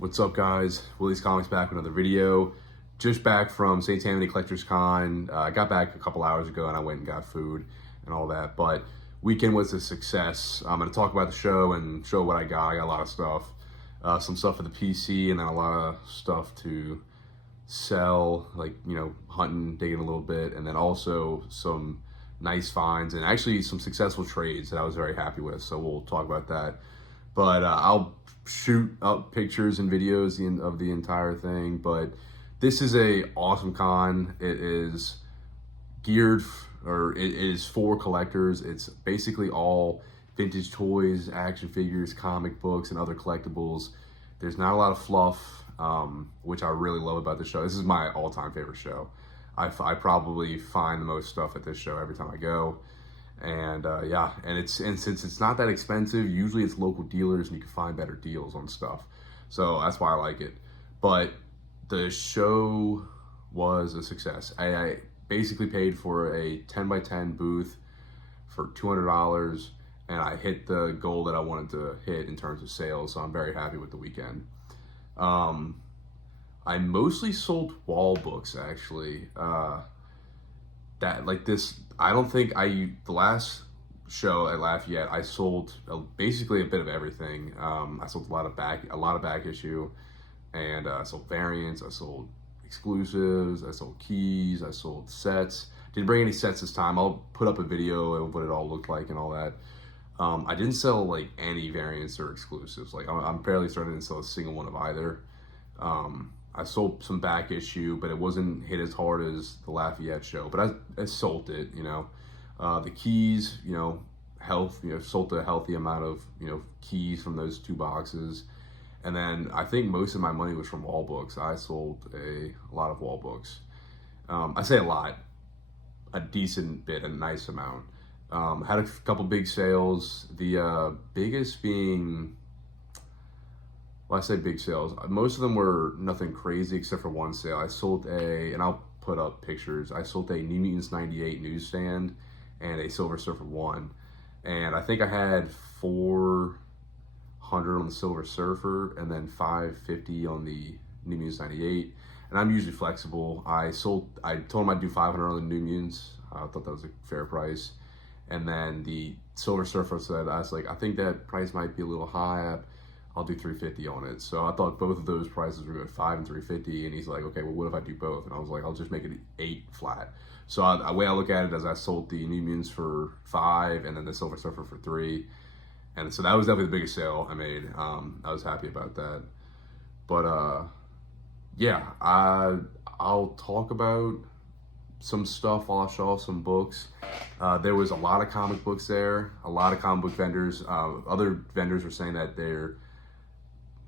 What's up, guys? Willie's Comics back with another video. Just back from St. Tammany Collector's Con. I got back a couple hours ago and I went and got food and all that, but weekend was a success. I'm going to talk about the show and show what I got. I got a lot of stuff. Some stuff for the PC and then a lot of stuff to sell, like, you know, hunting, digging a little bit, and then also some nice finds and actually some successful trades that I was very happy with. So we'll talk about that. But I'll shoot up pictures and videos of the entire thing. But this is a awesome con. It is geared, or it is for collectors. It's basically all vintage toys, action figures, comic books, and other collectibles. There's not a lot of fluff, which I really love about the show. This is my all-time favorite show. I probably find the most stuff at this show every time I go. And yeah, and since it's not that expensive, usually it's local dealers and you can find better deals on stuff. So that's why I like it. But the show was a success. I basically paid for a 10x10 booth for $200, and I hit the goal that I wanted to hit in terms of sales. So I'm very happy with the weekend. I mostly sold wall books, actually. I don't think the last show at Lafayette, I sold basically a bit of everything. I sold a lot of back issue, and I sold variants, I sold exclusives, I sold keys, I sold sets. Didn't bring any sets this time. I'll put up a video of what it all looked like and all that. I didn't sell like any variants or exclusives. Like I'm fairly certain I didn't sell a single one of either. I sold some back issue, but it wasn't hit as hard as the Lafayette show, but I sold it, you know. The keys, you know, sold a healthy amount of, you know, keys from those two boxes. And then I think most of my money was from wall books. I sold a lot of wall books. I say a lot, a decent bit, a nice amount. Had a couple big sales. The biggest being, well, I say big sales. Most of them were nothing crazy except for one sale. I sold and I'll put up pictures. I sold a New Mutants 98 newsstand and a Silver Surfer 1. And I think I had 400 on the Silver Surfer and then 550 on the New Mutants 98. And I'm usually flexible. I told him I'd do 500 on the New Mutants. I thought that was a fair price. And then the Silver Surfer said, I was like, I think that price might be a little high. I'll do 350 on it. So I thought both of those prices were good, 5 and 350. And he's like, okay, well, what if I do both? And I was like, I'll just make it 8 flat. So the way I look at it is I sold the New Mutants for 5 and then the Silver Surfer for 3. And so that was definitely the biggest sale I made. I was happy about that. But yeah, I'll talk about some stuff while I show off some books. There was a lot of comic books there, a lot of comic book vendors. Other vendors were saying that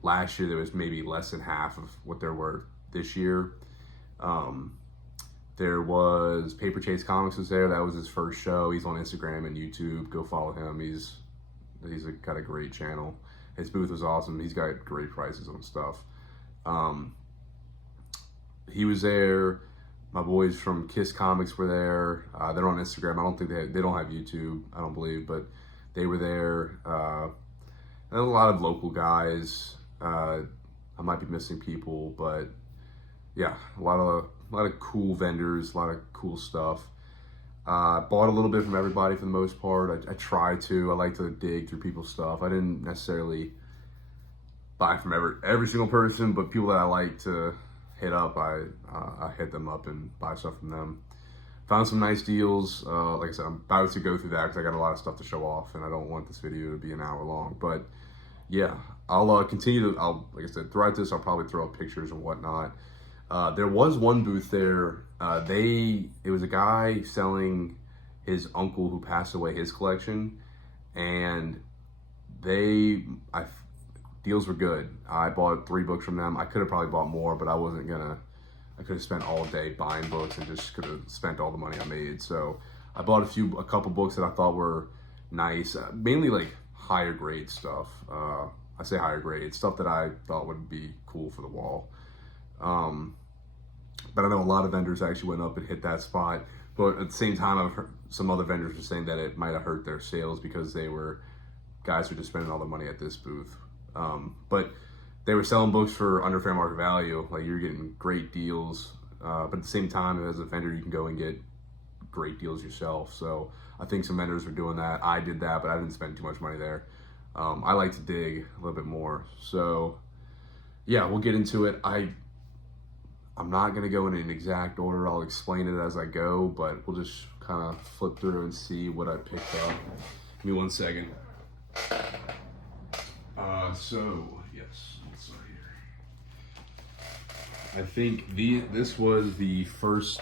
last year there was maybe less than half of what there were this year. There was Paper Chase Comics was there. That was his first show. He's on Instagram and YouTube. Go follow him. He's got a great channel. His booth was awesome. He's got great prices on stuff. He was there. My boys from Kiss Comics were there. They're on Instagram. I don't think they don't have YouTube, I don't believe, but they were there. And a lot of local guys. I might be missing people, but yeah, a lot of cool vendors, a lot of cool stuff. Bought a little bit from everybody for the most part. I try to. I like to dig through people's stuff. I didn't necessarily buy from every single person, but people that I like to hit up, I hit them up and buy stuff from them. Found some nice deals. Like I said, I'm about to go through that because I got a lot of stuff to show off, and I don't want this video to be an hour long. But yeah, I'll continue to. Like I said, throughout this, I'll probably throw up pictures and whatnot. There was one booth there. It was a guy selling his uncle who passed away his collection, and deals were good. I bought 3 books from them. I could have probably bought more, but I wasn't gonna. I could have spent all day buying books and just could have spent all the money I made. So I bought a couple books that I thought were nice, mainly like higher grade stuff. I say higher grade, stuff that I thought would be cool for the wall. But I know a lot of vendors actually went up and hit that spot. But at the same time, I've heard some other vendors were saying that it might have hurt their sales because guys were just spending all the money at this booth. But they were selling books for under fair market value. Like, you're getting great deals, but at the same time, as a vendor, you can go and get great deals yourself. So I think some vendors were doing that. I did that, but I didn't spend too much money there. I like to dig a little bit more. So yeah, we'll get into it. I'm not going to go in an exact order. I'll explain it as I go, but we'll just kind of flip through and see what I picked up. Give me 1 second. So yes, let's start here. I think this was the first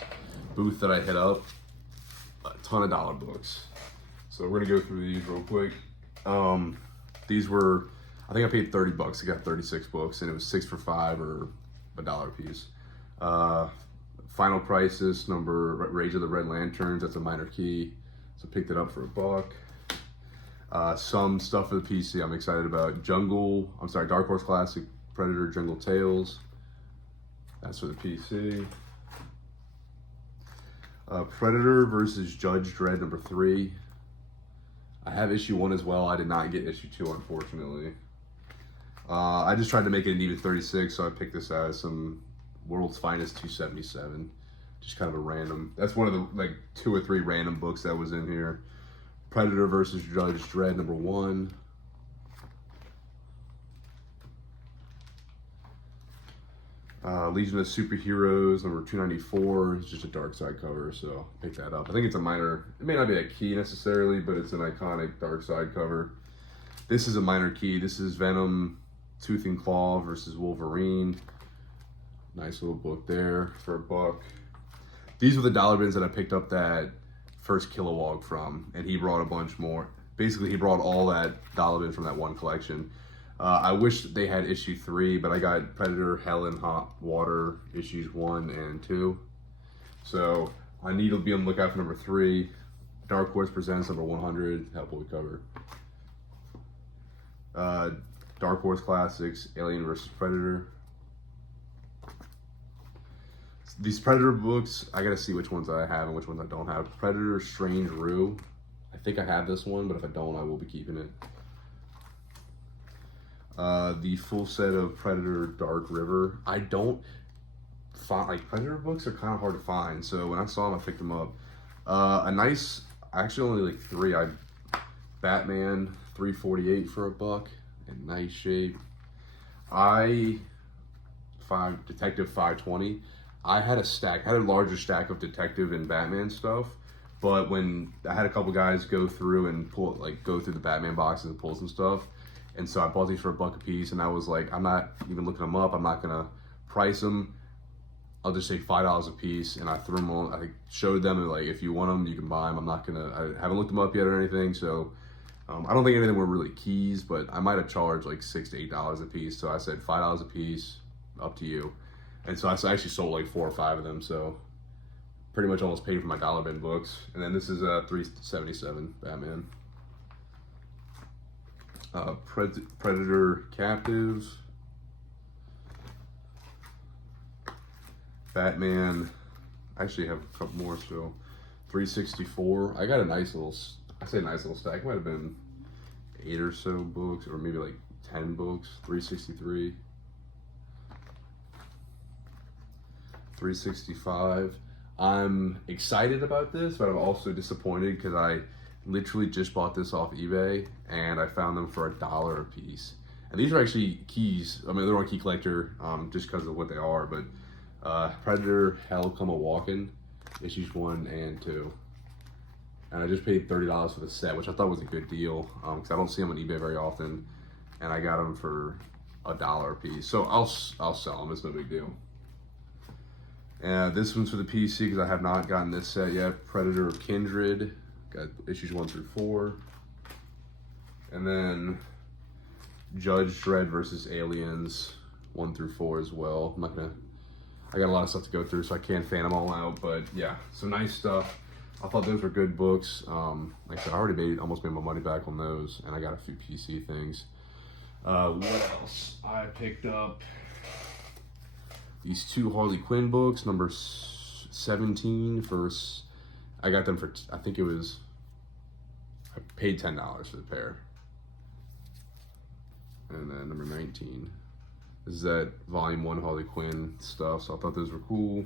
booth that I hit up. A ton of dollar books. So we're gonna go through these real quick. These were, I think I paid $30. I got 36 books, and it was 6 for $5 or $1 a piece. Final Crisis, Rage of the Red Lanterns. That's a minor key, so picked it up for $1. Some stuff for the PC I'm excited about. Dark Horse Classic Predator Jungle Tales. That's for the PC. Predator versus Judge Dredd #3. I have issue 1 as well. I did not get issue 2, unfortunately. I just tried to make it an even 36, so I picked this out as some World's Finest 277. Just kind of a random. That's one of the like 2 or 3 random books that was in here. Predator versus Judge Dredd #1. Legion of Superheroes #294. It's just a dark side cover, so pick that up. I think it's a minor, it may not be a key necessarily, but it's an iconic dark side cover. This is a minor key. This is Venom Tooth and Claw versus Wolverine. Nice little book there for $1. These were the dollar bins that I picked up that first Kilowog from, and he brought a bunch more. Basically, he brought all that dollar bin from that one collection. I wish they had issue 3, but I got Predator, Hell and Hot Water issues 1 and 2. So I need to be on the lookout for #3. Dark Horse Presents #100, Hellboy cover. Dark Horse Classics, Alien vs. Predator. These Predator books, I gotta see which ones I have and which ones I don't have. Predator Strange Rue. I think I have this one, but if I don't, I will be keeping it. The full set of Predator Dark River. I don't find, like, Predator books are kind of hard to find, so when I saw them, I picked them up. Actually only like 3. Batman 348 for $1, in nice shape. Detective 520. I had a larger stack of Detective and Batman stuff, but when I had a couple guys go through and go through the Batman boxes and pull some stuff, and so I bought these for $1 a piece, and I was like, I'm not even looking them up. I'm not gonna price them. I'll just say $5 a piece, and I threw them on. I showed them, and like, if you want them, you can buy them. I haven't looked them up yet or anything, so I don't think anything were really keys, but I might have charged like $6 to $8 a piece. So I said $5 a piece, up to you. And so I actually sold like 4 or 5 of them, so pretty much almost paid for my dollar bin books. And then this is $377 Batman. Predator Captives. Batman. I actually have a couple more still. 364. I got a nice little, I say nice little stack. It might have been 8 or so books, or maybe like 10 books. 363. 365. I'm excited about this, but I'm also disappointed because I literally just bought this off eBay and I found them for $1 a piece. And these are actually keys. I mean, they're on Key Collector just because of what they are, but Predator Hell Come A-Walkin', issues 1 and 2. And I just paid $30 for the set, which I thought was a good deal because I don't see them on eBay very often, and I got them for $1 a piece. So I'll sell them. It's no big deal. This one's for the PC because I have not gotten this set yet. Predator of Kindred, got issues 1 through 4. And then Judge Dredd versus Aliens 1 through 4 as well. I got a lot of stuff to go through, so I can't fan them all out, but yeah, some nice stuff. I thought those were good books. Like I said, I already almost made my money back on those, and I got a few PC things. What else? I picked up these 2 Harley Quinn books, number 17 I got them for, I think it was, I paid $10 for the pair. And then number 19. This is that volume 1 Harley Quinn stuff, so I thought those were cool.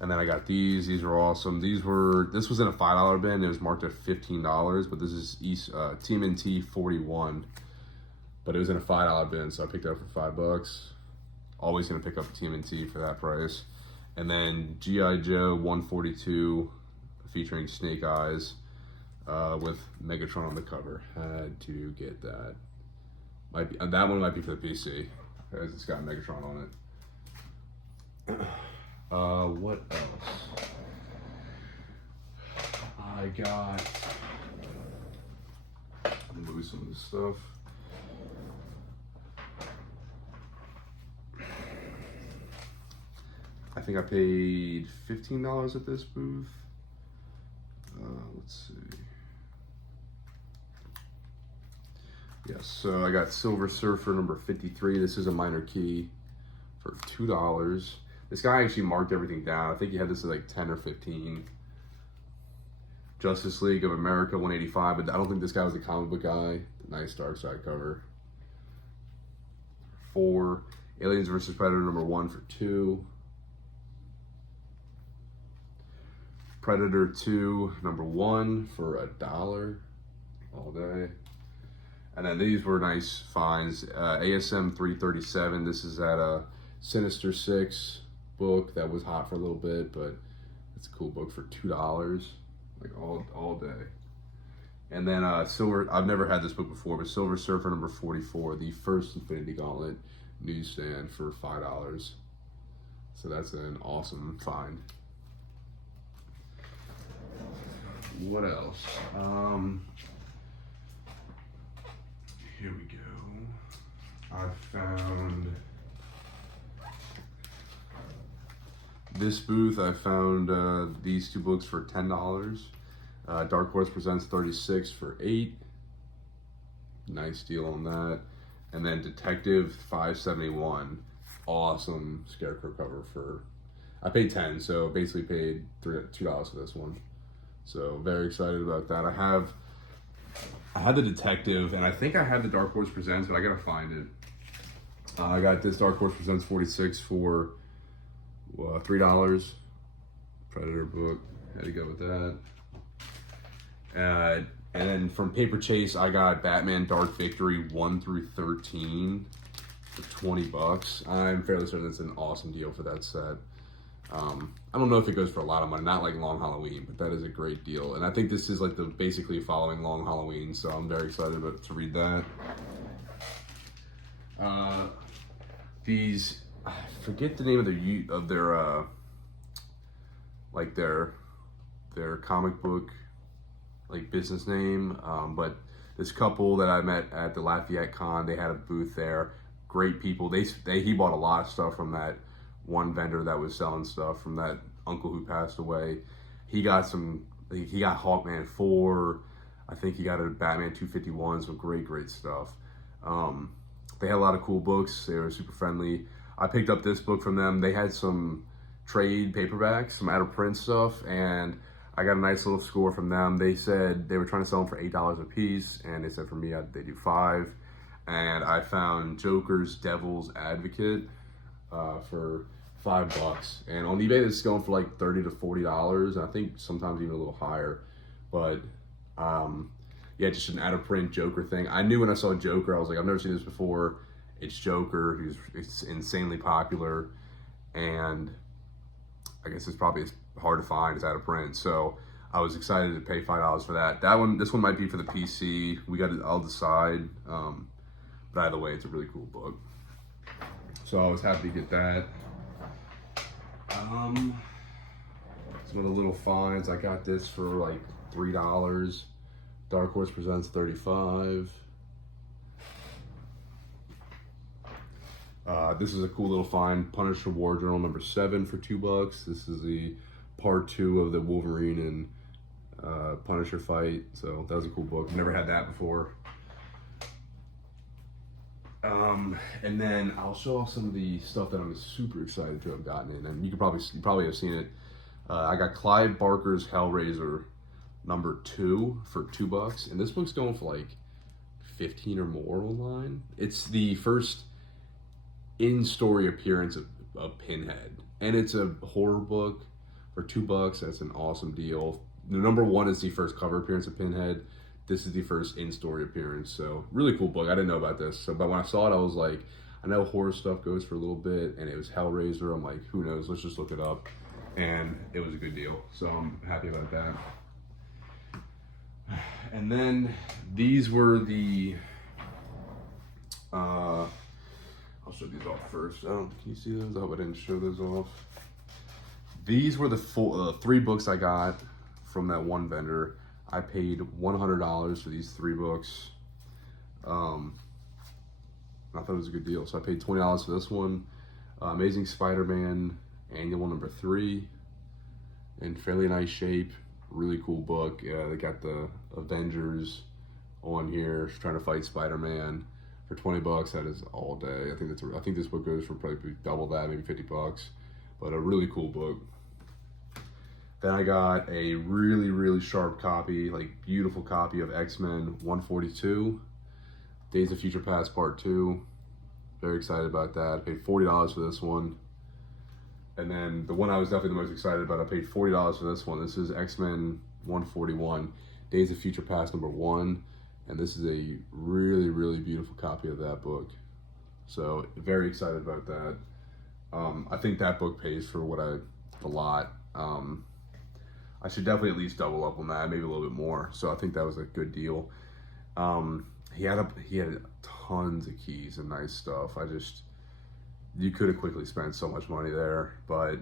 And then I got these. These are awesome. This was in a $5 bin. It was marked at $15, but this is TMNT 41. But it was in a $5 bin, so I picked it up for $5. Always gonna pick up TMNT for that price. And then G.I. Joe 142 featuring Snake Eyes with Megatron on the cover. Had to get that. That one might be for the PC because it's got Megatron on it. What else? I got. Let me move some of this stuff. I think I paid $15 at this booth. Let's see. Yes, so I got Silver Surfer number 53. This is a minor key for $2. This guy actually marked everything down. I think he had this at like 10 or 15. Justice League of America 185, but I don't think this guy was a comic book guy. Nice dark side cover. 4. Aliens vs. Predator number 1 for $2. Predator 2 number 1 for $1 all day. And then these were nice finds. ASM 337. This is at a Sinister 6 book that was hot for a little bit, but it's a cool book for $2, like all day. And then Silver. I've never had this book before, but Silver Surfer number 44, the first Infinity Gauntlet newsstand for $5. So that's an awesome find. What else? Here we go. I found this booth. I found these 2 books for $10. Dark Horse Presents 36 for $8. Nice deal on that. And then Detective 571. Awesome Scarecrow cover for. I paid $10, so basically paid $2 for this one. So very excited about that. I had the Detective, and I think I had the Dark Horse Presents, but I gotta find it. I got this Dark Horse Presents 46 for $3. Predator book, had to go with that. And then from Paper Chase, I got Batman Dark Victory 1 through 13 for $20. I'm fairly certain that's an awesome deal for that set. I don't know if it goes for a lot of money, not like Long Halloween, but that is a great deal. And I think this is like the basically following Long Halloween, so I'm very excited to read that. These, I forget the name of their comic book like business name, but this couple that I met at the Lafayette Con, they had a booth there. Great people. He bought a lot of stuff from that one vendor that was selling stuff from that uncle who passed away. He got Hawkman 4. I think he got a Batman 251, some great stuff. They had a lot of cool books. They were super friendly. I picked up this book from them. They had some trade paperbacks, some out of print stuff, and I got a nice little score from them. They said they were trying to sell them for $8 a piece, and they said for me, they do $5. And I found Joker's Devil's Advocate for $5. And on eBay, this is going for like $30 to $40, and I think sometimes even a little higher. But yeah, just an out of print Joker thing. I knew when I saw Joker, I was like, I've never seen this before. It's Joker. It's insanely popular, and I guess it's probably hard to find. It's out of print, so I was excited to pay $5 for that. This one might be for the PC. I'll decide. But either way, it's a really cool book. So I was happy to get that. Some of the little finds. I got this for like $3. Dark Horse Presents 35. This is a cool little find. Punisher War Journal number 7 for $2. This is the part 2 of the Wolverine and Punisher fight. So that was a cool book. Never had that before. And then I'll show off some of the stuff that I'm super excited to have gotten in, and you probably have seen it. I got Clive Barker's Hellraiser number 2 for $2, and this book's going for like 15 or more online. It's the first in-story appearance of Pinhead. And it's a horror book for $2. That's an awesome deal. The number 1 is the first cover appearance of Pinhead. This is the first in-story appearance. So really cool book. I didn't know about this. So, but when I saw it, I was like, I know horror stuff goes for a little bit, and it was Hellraiser. I'm like, who knows? Let's just look it up. And it was a good deal. So I'm happy about that. And then these were the, I'll show these off first. Can you see those? I hope I didn't show those off. These were the 3 books I got from that one vendor. I paid $100 for these 3 books. I thought it was a good deal. So I paid $20 for this one. Amazing Spider-Man Annual number 3. In fairly nice shape. Really cool book. They got the Avengers on here trying to fight Spider-Man for $20. That is all day. I think this book goes for probably double that, maybe $50. But a really cool book. Then I got a really, really sharp copy, like beautiful copy of X-Men 142, Days of Future Past Part 2. Very excited about that. I paid $40 for this one. And then the one I was definitely the most excited about, I paid $40 for this one. This is X-Men 141, Days of Future Past number 1. And this is a really, really beautiful copy of that book. So very excited about that. I think that book pays for a lot. I should definitely at least double up on that, maybe a little bit more. So I think that was a good deal. He had tons of keys and nice stuff. You could have quickly spent so much money there, but,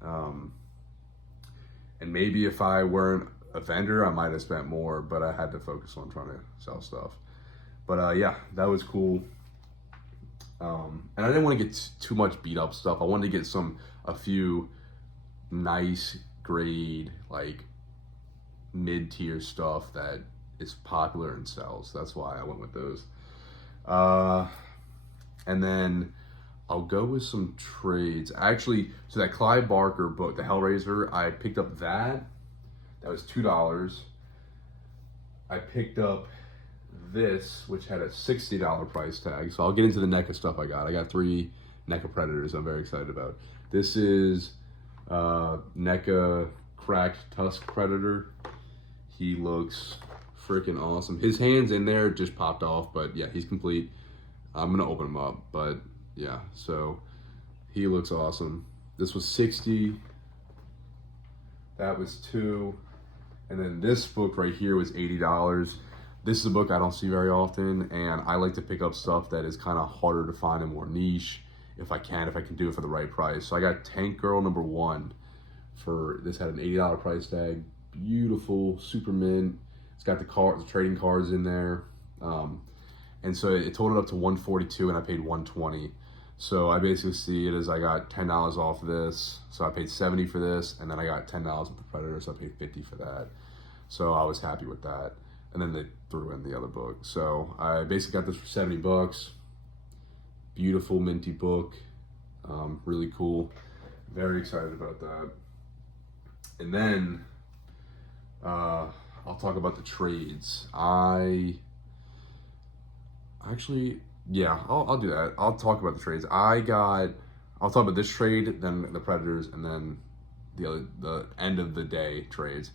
and maybe if I weren't a vendor, I might have spent more, but I had to focus on trying to sell stuff. But yeah, that was cool. And I didn't want to get too much beat up stuff. I wanted to get a few nice grade, like mid-tier stuff that is popular and sells. That's why I went with those. And then I'll go with some trades. Actually, so that Clive Barker book, the Hellraiser, I picked up that. That was $2. I picked up this, which had a $60 price tag. So I'll get into the NECA stuff I got. I got 3 NECA Predators I'm very excited about. This is NECA Cracked Tusk Predator. He looks freaking awesome. His hands in there just popped off, but yeah, he's complete. I'm gonna open him up, but yeah, so he looks awesome. This was $60. That was $2. And then this book right here was $80. This is a book I don't see very often, and I like to pick up stuff that is kind of harder to find and more niche if I can do it for the right price. So I got Tank Girl number 1 for, this had an $80 price tag. Beautiful, super mint. It's got the trading cards in there. And so it totaled up to $142 and I paid $120. So I basically see it as I got $10 off of this. So I paid $70 for this, and then I got $10 with the Predator, so I paid $50 for that. So I was happy with that. And then they threw in the other book. So I basically got this for $70. Beautiful minty book. Really cool. Very excited about that. And then I'll talk about the trades. I'll do that. I'll talk about the trades. I'll talk about this trade, then the Predators, and then the end of the day trades.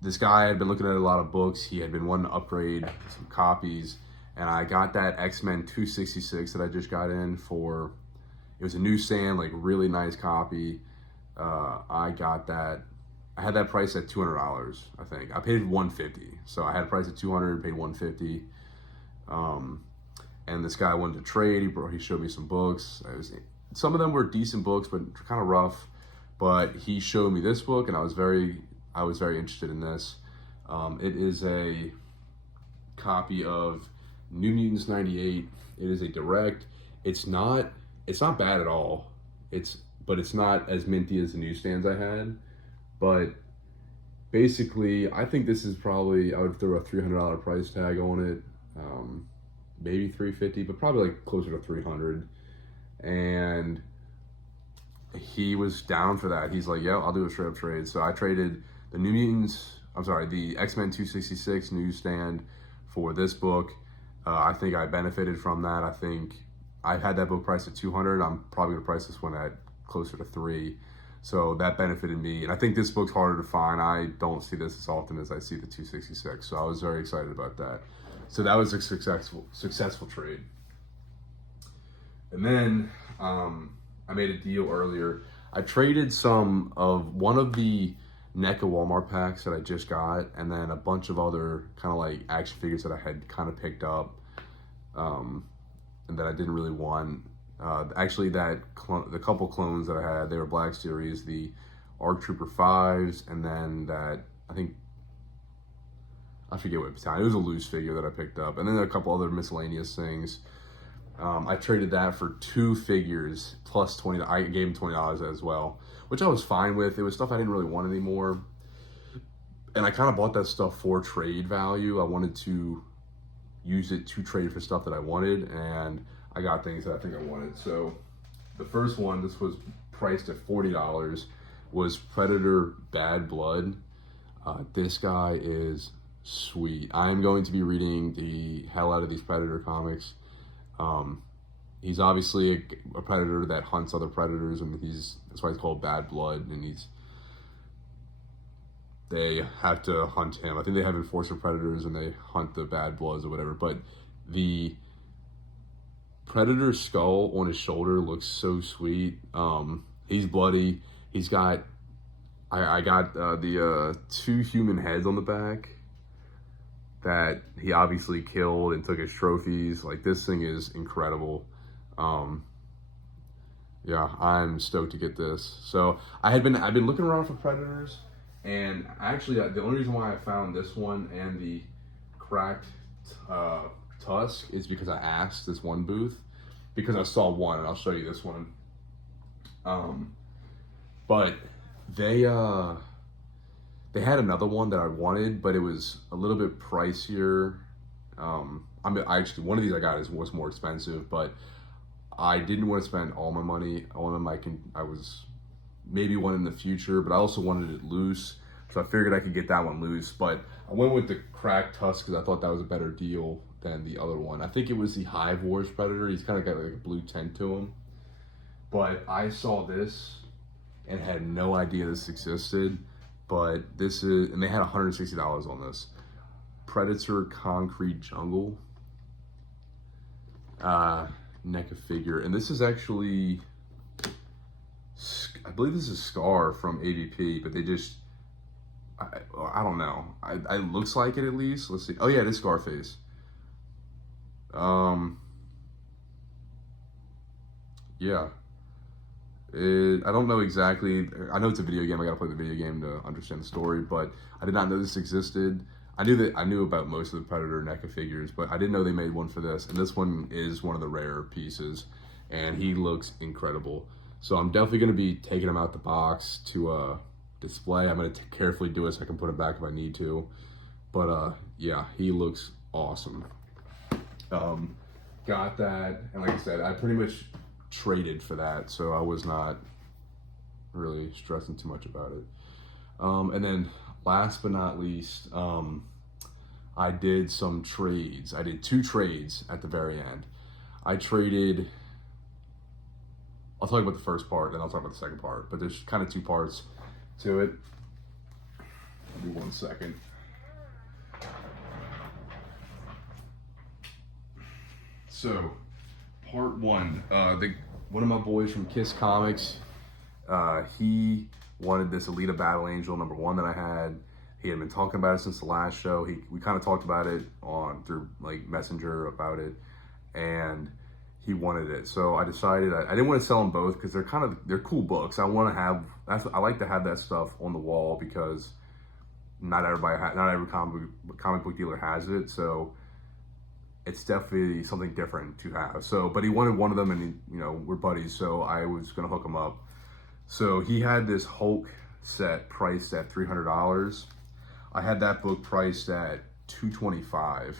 This guy had been looking at a lot of books. He had been wanting to upgrade some copies, and I got that X-Men 266 that I just got in for, it was a newsstand, like really nice copy. I got that. I had that price at $200, I think. I paid $150. So I had a price at $200, paid $150. And this guy wanted to trade. He showed me some books. Some of them were decent books, but kind of rough. But he showed me this book, and I was very interested in this. It is a copy of New Mutants 98. It is a direct. It's not bad at all. But it's not as minty as the newsstands I had. But basically, I think this is probably, I would throw a $300 price tag on it. Maybe $350, but probably like closer to $300. And he was down for that. He's like, yeah, I'll do a straight up trade. So I traded the the X-Men 266 newsstand for this book. I think I benefited from that. I think I had that book priced at $200. I'm probably gonna price this one at closer to $300. So that benefited me. And I think this book's harder to find. I don't see this as often as I see the 266. So I was very excited about that. So that was a successful trade. And then I made a deal earlier. I traded one of the NECA Walmart packs that I just got, and then a bunch of other kind of like action figures that I had kind of picked up and that I didn't really want. Actually, the couple clones that I had, they were Black Series, the ARC Trooper 5s, and then that, I forget what battalion. It was a loose figure that I picked up, and then a couple other miscellaneous things. I traded that for 2 figures plus $20. I gave him $20 as well, which I was fine with. It was stuff I didn't really want anymore, and I kind of bought that stuff for trade value. I wanted to use it to trade for stuff that I wanted, and I got things that I think I wanted. So the first one, this was priced at $40, was Predator Bad Blood. This guy is sweet. I'm going to be reading the hell out of these Predator comics. He's obviously a predator that hunts other predators, and that's why he's called Bad Blood, and they have to hunt him. I think they have enforcer predators and they hunt the Bad Bloods or whatever, but the Predator skull on his shoulder looks so sweet. He's bloody. He's got, I got the 2 human heads on the back that he obviously killed and took as trophies. Like, this thing is incredible. Yeah, I'm stoked to get this. So I've been looking around for Predators, and actually the only reason why I found this one and the cracked Tusk is because I asked this one booth, because I saw one, and I'll show you this one. But they had another one that I wanted, but it was a little bit pricier. Actually, one of these I got was more expensive, but I didn't want to spend all my money on them. I was maybe one in the future, but I also wanted it loose, so I figured I could get that one loose. But I went with the cracked Tusk because I thought that was a better deal than the other one. I think it was the Hive Wars Predator. He's kind of got like a blue tint to him. But I saw this and had no idea this existed. But this is, and they had $160 on this. Predator Concrete Jungle NECA figure. And this is actually, I believe this is Scar from AVP, but they just, I don't know. It looks like it at least. Let's see. Oh yeah, it is Scarface. Yeah. I don't know exactly. I know it's a video game. I gotta play the video game to understand the story, but I did not know this existed. I knew about most of the Predator NECA figures, but I didn't know they made one for this. And this one is one of the rare pieces, and he looks incredible. So I'm definitely gonna be taking him out the box to display. I'm gonna carefully do it so I can put it back if I need to. But yeah, he looks awesome. Got that, and like I said, I pretty much traded for that, so I was not really stressing too much about it. And then last but not least, I did some trades. I did 2 trades at the very end. I'll talk about the first part, then I'll talk about the second part, but there's kind of 2 parts to it. Give me 1 second. So, part 1, one of my boys from Kiss Comics, he wanted this Alita Battle Angel #1 that I had. He had been talking about it since the last show. We kind of talked about it through like Messenger about it, and he wanted it. So I decided I didn't want to sell them both because they're cool books. I like to have that stuff on the wall because not every comic book dealer has it. So it's definitely something different to have. So, but he wanted one of them, and we're buddies, so I was gonna hook him up. So he had this Hulk set priced at $300. I had that book priced at $225,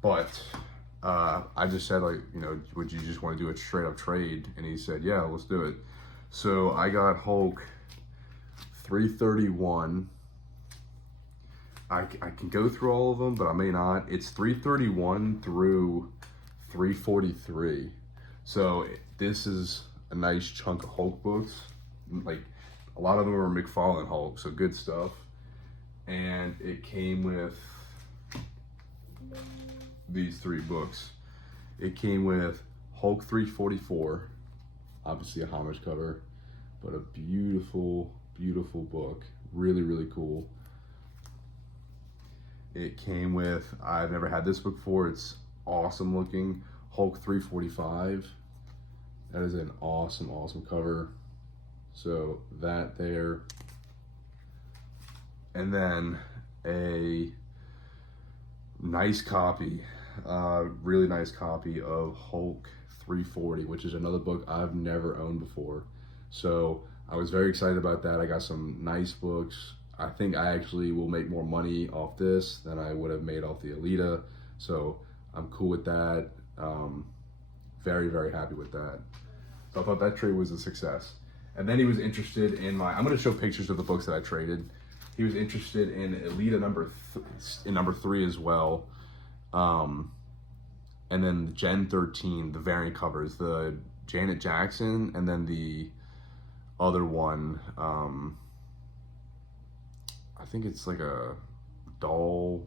but I just said, like, would you just want to do a straight up trade? And he said, yeah, let's do it. So I got Hulk 331. I can go through all of them, but I may not. It's 331 through 343. So this is a nice chunk of Hulk books. Like a lot of them are McFarlane Hulk, so good stuff. And it came with these 3 books. It came with Hulk 344, obviously a homage cover, but a beautiful, beautiful book. Really, really cool. It came with, I've never had this book before, it's awesome looking, Hulk 345. That is an awesome, awesome cover. So that there. And then a nice copy, really nice copy of Hulk 340, which is another book I've never owned before. So I was very excited about that. I got some nice books. I think I actually will make more money off this than I would have made off the Alita. So I'm cool with that. Very, very happy with that. So I thought that trade was a success. And then he was interested in I'm going to show pictures of the books that I traded. He was interested in Alita number 3 as well. And then Gen 13, the variant covers, the Janet Jackson, and then the other one, I think it's like a doll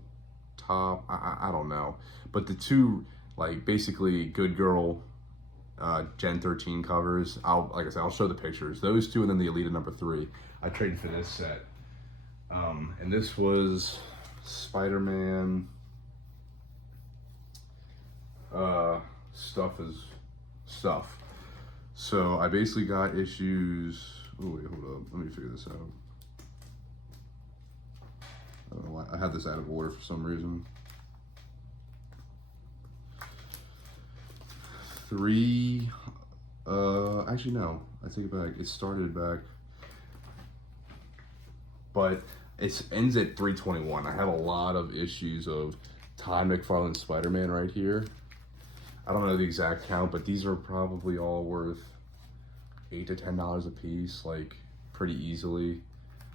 top. I don't know. But the 2, like basically Good Girl, Gen 13 covers. Like I said, I'll show the pictures. Those 2, and then the Alita number 3. I traded for this set. And this was Spider-Man. Stuff. So I basically got issues. Oh wait, hold up. Let me figure this out. I don't know why I had this out of order for some reason. 3. Actually no. I take it back. It started back. But it ends at 321. I have a lot of issues of Todd McFarlane's Spider-Man right here. I don't know the exact count, but these are probably all worth $8 to $10 a piece, like pretty easily.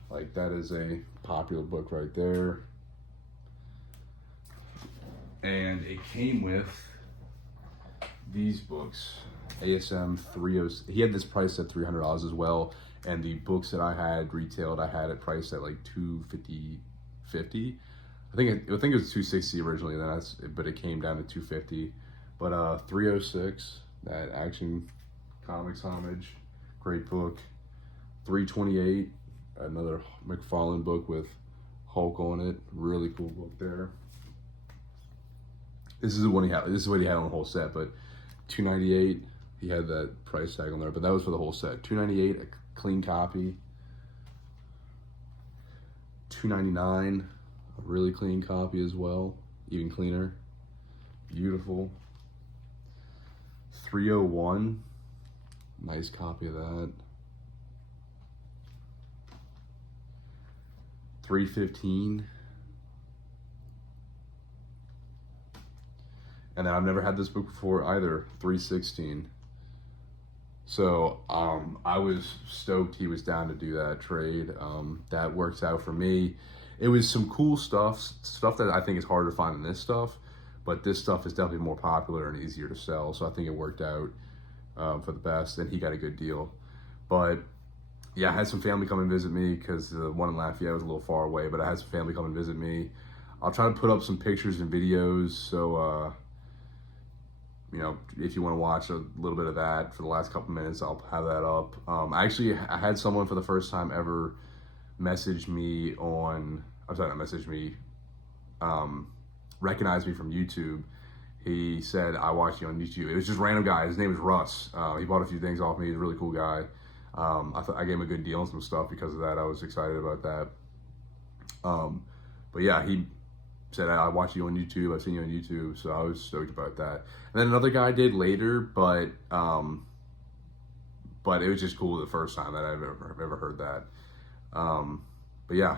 Like that is a popular book right there. And it came with these books, ASM 30. He had this priced at $300 as well. And the books that I had retailed, I had it priced at like $250. I think it was $260 originally, but it came down to $250. But 306, that Action Comics homage, great book. 328, another McFarlane book with Hulk on it, really cool book there. This is the one he had. This is what he had on the whole set, but 298, he had that price tag on there, but that was for the whole set. 298, a clean copy. 299, a really clean copy as well, even cleaner. Beautiful. 301, nice copy of that. 315. And then I've never had this book before either, 316. So I was stoked he was down to do that trade. That works out for me. It was some cool stuff that I think is harder to find than this stuff, but this stuff is definitely more popular and easier to sell. So I think it worked out for the best, and he got a good deal. But yeah, I had some family come and visit me because the one in Lafayette was a little far away, but I had some family come and visit me. I'll try to put up some pictures and videos, so you know, if you want to watch a little bit of that for the last couple minutes, I'll have that up. Actually, I had someone for the first time ever message me on, I'm sorry, not message me, recognize me from YouTube. He said, I watched you on YouTube. It was just a random guy. His name is Russ. He bought a few things off me. He's a really cool guy. I gave him a good deal on some stuff because of that. I was excited about that. But yeah, he said, I watched you on YouTube, I've seen you on YouTube, so I was stoked about that. And then another guy did later, but it was just cool the first time that I've ever heard that. But yeah,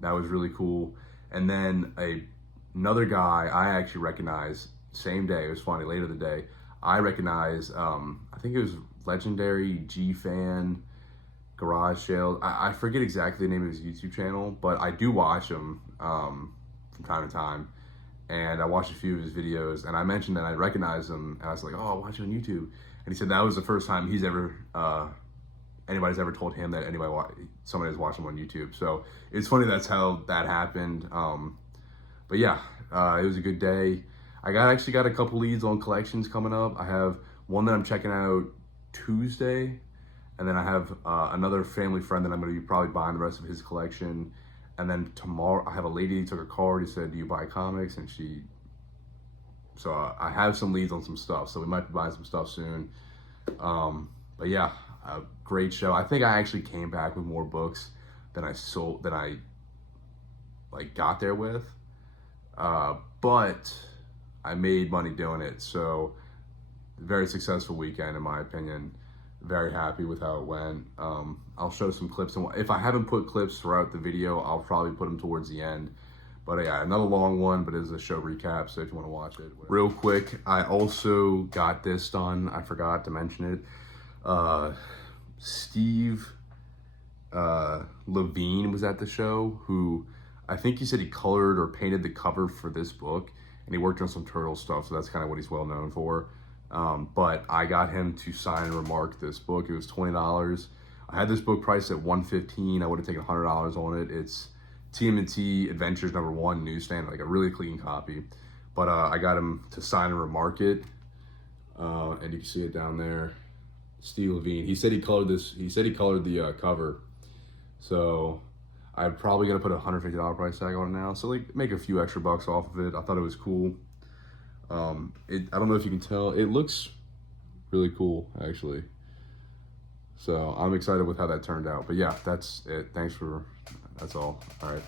that was really cool. And then another guy I actually recognized, same day, it was funny, later the day, I recognized, I think it was Legendary G-Fan Garage Sale. I forget exactly the name of his YouTube channel, but I do watch him from time to time. and I watched a few of his videos, and I mentioned that I recognized him, and I was like, oh, I watch you on YouTube. And he said that was the first time he's ever, anybody's ever told him that somebody has watched him on YouTube. So it's funny that's how that happened. But yeah, it was a good day. I actually got a couple leads on collections coming up. I have one that I'm checking out Tuesday, and then I have another family friend that I'm going to be probably buying the rest of his collection. And then tomorrow, I have a lady who took a card. He said, do you buy comics? And so I have some leads on some stuff. So we might be buying some stuff soon. But yeah, a great show. I think I actually came back with more books than I got there with. But I made money doing it. So very successful weekend, in my opinion. Very happy with how it went. I'll show some clips, and if I haven't put clips throughout the video, I'll probably put them towards the end. But yeah, another long one, but it's a show recap, so if you want to watch it. Real quick, I also got this done. I forgot to mention it. Steve Levine was at the show, who I think he said he colored or painted the cover for this book, and he worked on some turtle stuff, so that's kind of what he's well known for. But I got him to sign and remark this book. It was $20. I had this book priced at $115. I would have taken $100 on it. It's TMNT Adventures #1 newsstand, like a really clean copy. But I got him to sign and remark it, and you can see it down there. Steve Levine. He said he colored this. He said he colored the cover. So I'm probably gonna put a $150 price tag on it now. So like make a few extra bucks off of it. I thought it was cool. I don't know if you can tell, it looks really cool actually. So I'm excited with how that turned out. But yeah, that's it. That's all. All right.